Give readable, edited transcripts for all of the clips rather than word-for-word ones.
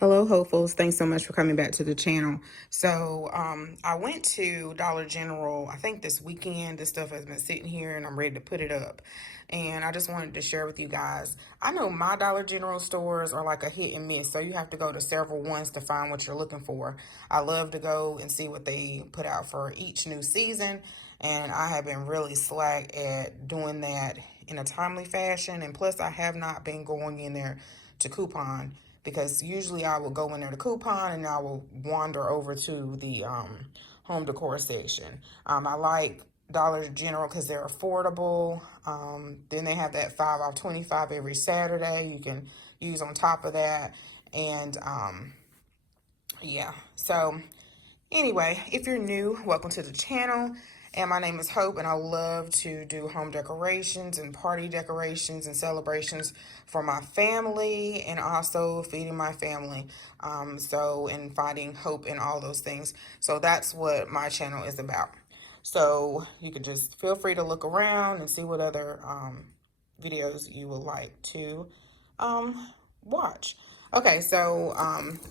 Hello, hopefuls. Thanks so much for coming back to the channel. So I went to Dollar General, I think this weekend. This stuff has been sitting here and I'm ready to put it up. And I just wanted to share with you guys. I know my Dollar General stores are like a hit and miss. So you have to go to several ones to find what you're looking for. I love to go and see what they put out for each new season. And I have been really slack at doing that in a timely fashion. And plus I have not been going in there to coupon, because usually I will go in there to coupon and I will wander over to the home decor section. I like Dollar General because they're affordable. Then they have that 5 off 25 every Saturday you can use on top of that. And yeah, so anyway, if you're new, welcome to the channel. And my name is Hope, and I love to do home decorations and party decorations and celebrations for my family, and also feeding my family. And finding hope in all those things. So that's what my channel is about. So you can just feel free to look around and see what other videos you would like to watch. Okay, so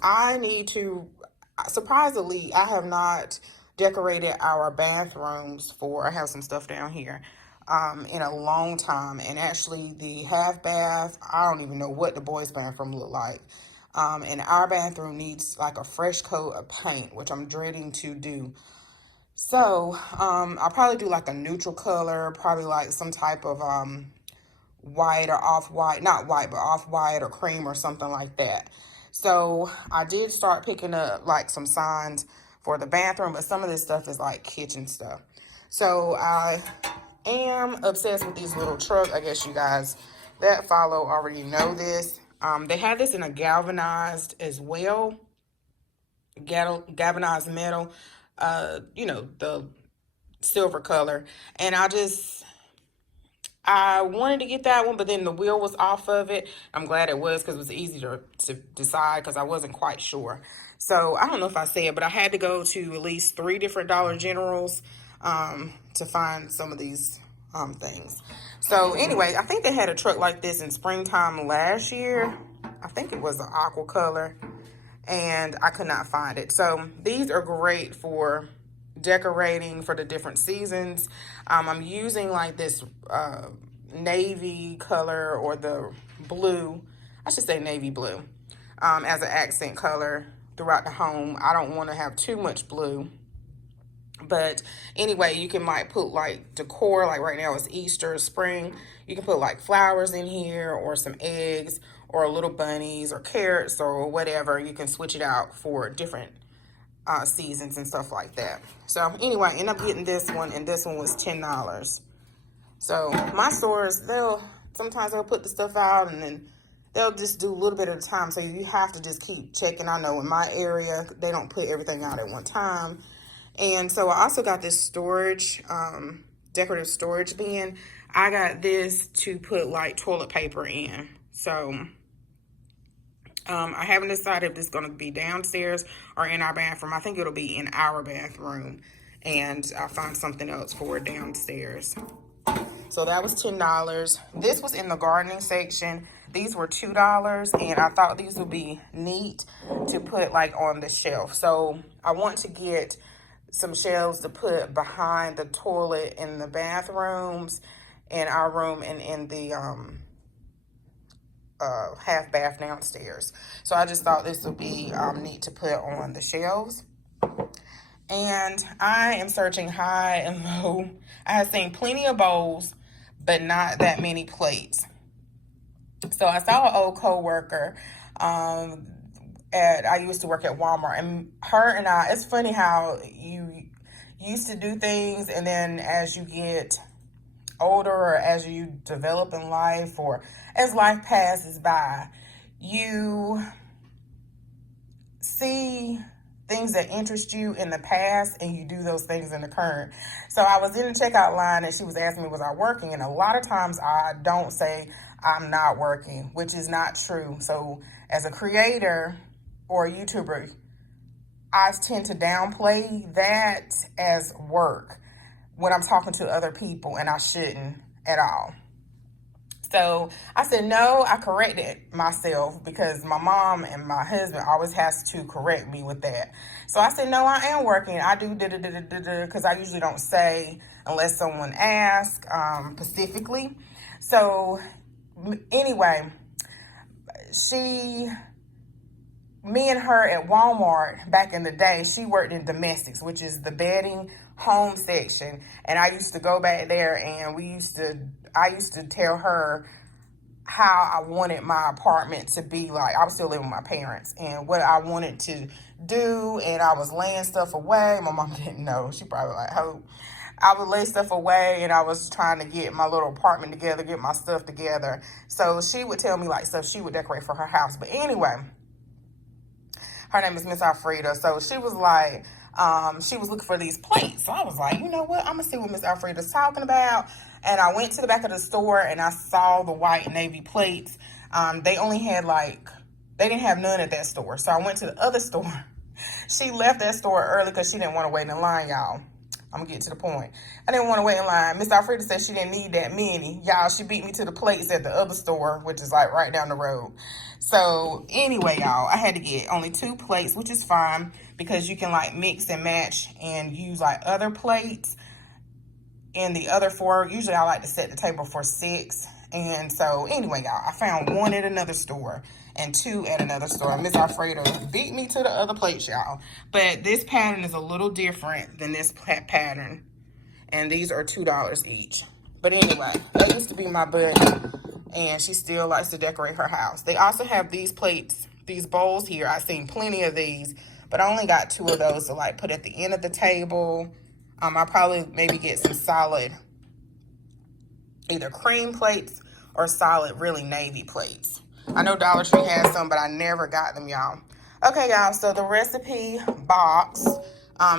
I need to, surprisingly, I have not decorated our bathrooms I have some stuff down here, in a long time. And actually the half bath, I don't even know what the boys' bathroom look like. And our bathroom needs like a fresh coat of paint, which I'm dreading to do. So I'll probably do like a neutral color, probably like some type of white or off-white, not white, but off-white or cream or something like that. So I did start picking up like some signs for the bathroom, but some of this stuff is like kitchen stuff. So I am obsessed with these little trucks. I guess you guys that follow already know this. They have this in a galvanized as well, galvanized metal, the silver color. And I wanted to get that one, but then the wheel was off of it. I'm glad it was, because it was easy to decide, because I wasn't quite sure. So I don't know if I said, but I had to go to at least 3 different Dollar Generals to find some of these things. So anyway, I think they had a truck like this in springtime last year. I think it was an aqua color, and I could not find it. So these are great for decorating for the different seasons. I'm using like this navy color, or the blue, I should say navy blue, as an accent color throughout the home. I don't want to have too much blue. But anyway, you can like put like decor, like right now it's Easter, spring. You can put like flowers in here, or some eggs, or little bunnies, or carrots, or whatever. You can switch it out for different seasons and stuff like that. So anyway, I ended up getting this one, and this one was $10. So my stores, sometimes they'll put the stuff out and then they'll just do a little bit at a time. So you have to just keep checking. I know in my area, they don't put everything out at one time. And so I also got this storage, decorative storage bin. I got this to put like toilet paper in. So I haven't decided if this is going to be downstairs or in our bathroom. I think it'll be in our bathroom, and I'll find something else for downstairs. So that was $10. This was in the gardening section. These were $2, and I thought these would be neat to put like on the shelf. So I want to get some shelves to put behind the toilet in the bathrooms, in our room, and in the half bath downstairs. So I just thought this would be neat to put on the shelves. And I am searching high and low. I have seen plenty of bowls, but not that many plates. So I saw an old co-worker I used to work at Walmart, and her and I, it's funny how you used to do things, and then as you get older, or as you develop in life, or as life passes by, you see things that interest you in the past, and you do those things in the current. So I was in the checkout line, and she was asking me, was I working? And a lot of times I don't say I'm not working, which is not true. So as a creator or a YouTuber, I tend to downplay that as work when I'm talking to other people, and I shouldn't at all. So I said, no, I corrected myself because my mom and my husband always has to correct me with that. So I said, no, I am working. I do because I usually don't say unless someone asks specifically. So anyway, me and her at Walmart back in the day, she worked in domestics, which is the bedding home section. And I used to go back there and I used to tell her how I wanted my apartment to be like. I was still living with my parents and what I wanted to do. And I was laying stuff away. My mom didn't know. She probably like, oh, I would lay stuff away and I was trying to get my little apartment together, get my stuff together. So she would tell me like stuff she would decorate for her house. But anyway, her name is Miss Alfreda. So she was like, she was looking for these plates. So I was like, you know what? I'm going to see what Miss Alfreda's talking about. And I went to the back of the store and I saw the white and navy plates. They only had they didn't have none at that store. So I went to the other store. She left that store early because she didn't want to wait in line, y'all. I'm going to get to the point. I didn't want to wait in line. Miss Alfreda said she didn't need that many. Y'all, she beat me to the plates at the other store, which is like right down the road. So anyway, y'all, I had to get only 2 plates, which is fine because you can like mix and match and use like other plates in the other 4. Usually I like to set the table for 6. And so anyway, y'all, I found 1 at another store and 2 at another store. Miss Alfreda beat me to the other plates, y'all. But this pattern is a little different than this pattern. And these are $2 each. But anyway, that used to be my buddy. And she still likes to decorate her house. They also have these plates, these bowls here. I've seen plenty of these. But I only got 2 of those to like put at the end of the table. I'll probably maybe get some solid, either cream plates or solid, really navy plates. I know Dollar Tree has some, but I never got them, y'all. Okay, y'all, so the recipe box,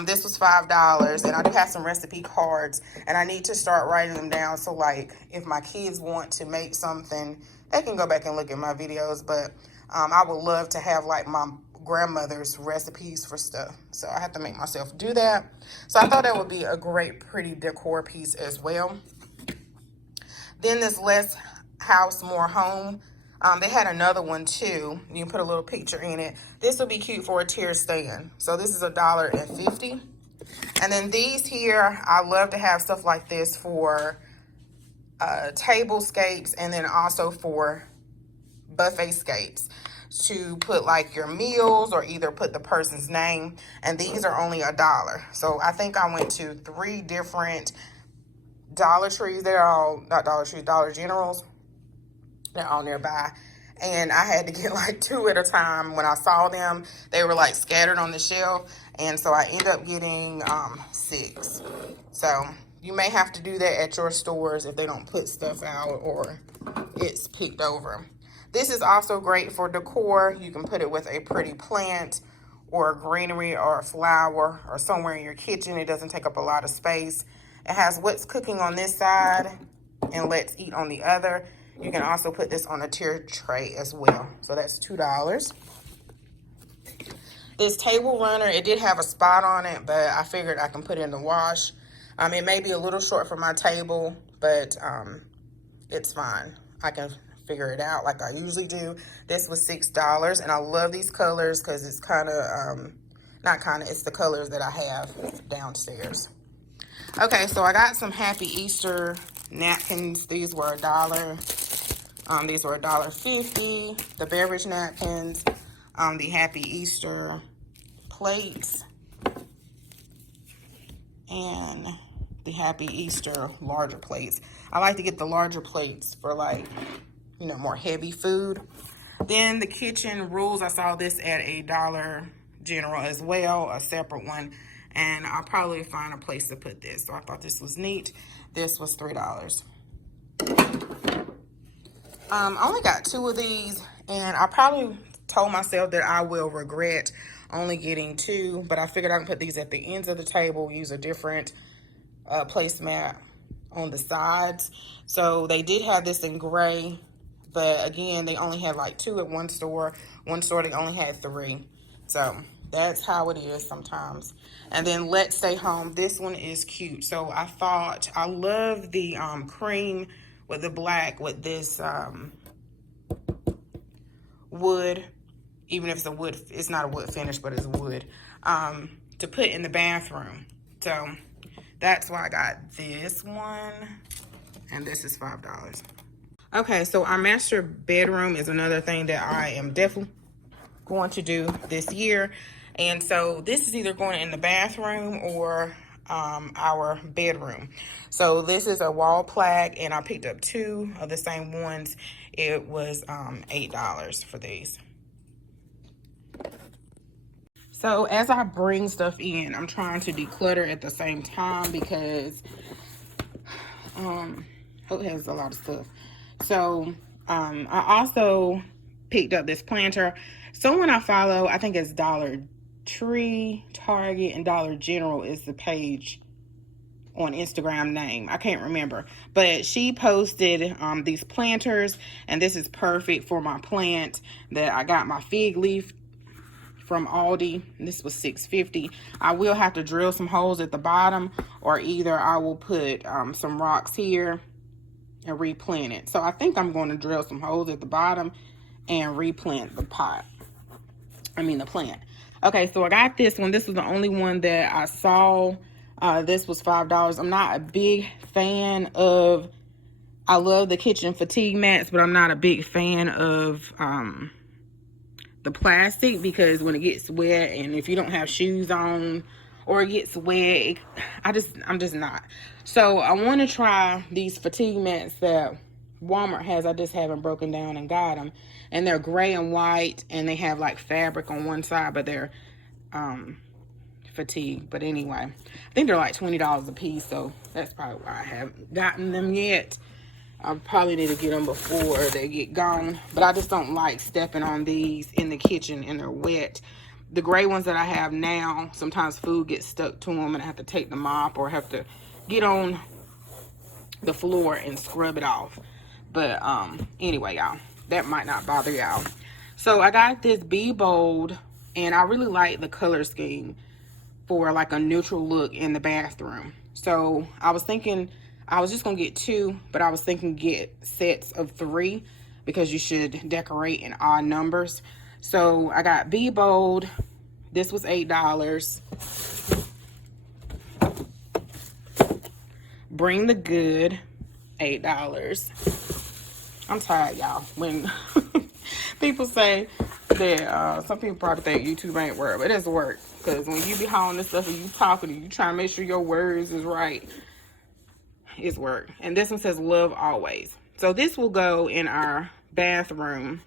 this was $5, and I do have some recipe cards, and I need to start writing them down so, like, if my kids want to make something, they can go back and look at my videos, but I would love to have, like, my grandmother's recipes for stuff, so I have to make myself do that. So I thought that would be a great, pretty decor piece as well. Then this Less House, More Home. They had another one too. You can put a little picture in it. This would be cute for a tier stand. So this is $1.50. And then these here, I love to have stuff like this for tablescapes and then also for buffet scapes to put like your meals or either put the person's name. And these are only $1. So I think I went to 3 different Dollar Trees. They're all, not Dollar Trees, Dollar Generals. They're all nearby. And I had to get like 2 at a time. When I saw them, they were like scattered on the shelf. And so I ended up getting 6. So you may have to do that at your stores if they don't put stuff out or it's picked over. This is also great for decor. You can put it with a pretty plant or greenery or a flower or somewhere in your kitchen. It doesn't take up a lot of space. It has what's cooking on this side and let's eat on the other. You can also put this on a tier tray as well. So that's $2. This table runner, it did have a spot on it, but I figured I can put it in the wash. It may be a little short for my table, but it's fine. I can figure it out like I usually do. This was $6, and I love these colors because it's kind of, it's the colors that I have downstairs. Okay, so I got some Happy Easter napkins. These were $1. These were $1.50. The beverage napkins, the Happy Easter plates, and the Happy Easter larger plates. I like to get the larger plates for like, more heavy food. Then the kitchen rules, I saw this at a Dollar General as well, a separate one. And I'll probably find a place to put this. So I thought this was neat. This was $3. I only got 2 of these, and I probably told myself that I will regret only getting 2, but I figured I can put these at the ends of the table, use a different placemat on the sides. So they did have this in gray, but again, they only had like 2 at one store. One store they only had 3. So that's how it is sometimes. And then Let's Stay Home. This one is cute. So I thought, I love the cream with the black with this wood, even if it's a wood, it's not a wood finish, but it's wood, to put in the bathroom. So that's why I got this one, and this is $5. Okay, so our master bedroom is another thing that I am definitely going to do this year. And so this is either going in the bathroom or our bedroom. So this is a wall plaque, and I picked up 2 of the same ones. It was $8 for these. So as I bring stuff in, I'm trying to declutter at the same time because Hope has a lot of stuff. So I also picked up this planter. Someone I follow, I think it's Dollar Tree, Target, and Dollar General is the page on Instagram name. I can't remember. But she posted these planters, and this is perfect for my plant that I got my fig leaf from Aldi. This was $6.50. I will have to drill some holes at the bottom, or either I will put some rocks here and replant it. So I think I'm going to drill some holes at the bottom and replant the pot. The plant. Okay, so I got this one. This was the only one that I saw. This was $5. I'm not a big fan of, I love the kitchen fatigue mats, but I'm not a big fan of the plastic, because when it gets wet and if you don't have shoes on or it gets wet, I'm just not. So I want to try these fatigue mats that Walmart has. I just haven't broken down and got them, and they're gray and white, and they have like fabric on one side, but they're fatigue. But anyway, I think they're like $20 a piece, so that's probably why I haven't gotten them yet. I probably need to get them before they get gone, but I just don't like stepping on these in the kitchen and they're wet. The gray ones that I have now, sometimes food gets stuck to them and I have to take the mop or have to get on the floor and scrub it off. But anyway, y'all, that might not bother y'all. So I got this Be Bold, and I really like the color scheme for like a neutral look in the bathroom. So I was thinking I was just gonna get 2, but I was thinking get sets of 3 because you should decorate in odd numbers. So I got Be Bold. This was $8. Bring the Good, $8. I'm tired, y'all. When people say that, some people probably think YouTube ain't work, but it's work. Because when you be hauling this stuff and you talking and you trying to make sure your words is right, it's work. And this one says Love Always. So this will go in our bathroom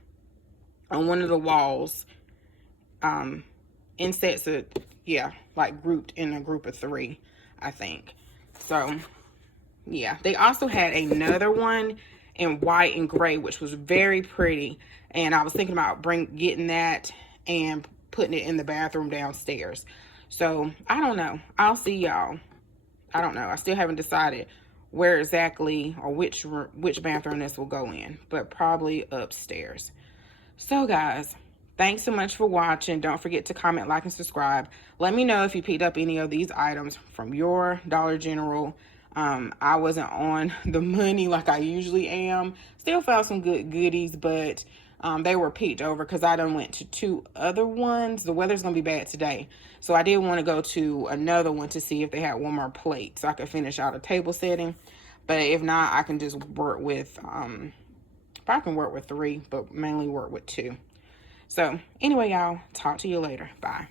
on one of the walls, in sets of, yeah, like grouped in a group of 3, I think. So yeah, they also had another one in white and gray, which was very pretty, and I was thinking about getting that and putting it in the bathroom downstairs. So I don't know, I'll see y'all. I don't know, I still haven't decided where exactly or which bathroom this will go in, but probably upstairs. So guys, thanks so much for watching. Don't forget to comment, like, and subscribe. Let me know if you picked up any of these items from your Dollar General. I wasn't on the money like I usually am. Still found some good goodies, but they were peeked over because I done went to 2 other ones. The weather's gonna be bad today, so I did want to go to another one to see if they had one more plate so I could finish out a table setting. But if not, I can just work with I can work with 3, but mainly work with 2. So anyway, y'all, talk to you later. Bye.